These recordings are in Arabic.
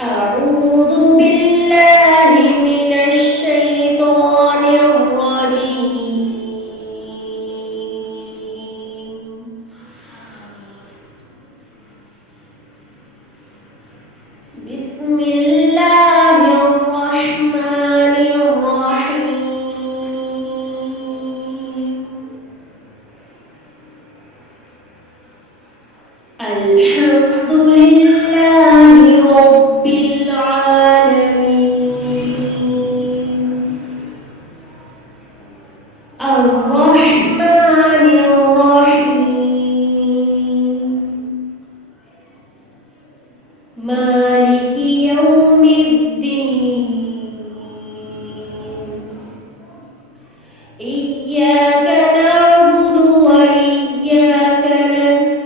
أعوذ بالله من الشيطان الرجيم. بسم الله الرحمن الرحيم. الحمد لله رب العالمين. الرحمن الرحيم. مالك يوم الدين. إياك نعبد وإياك نستعين.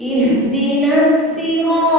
اهدنا الصراط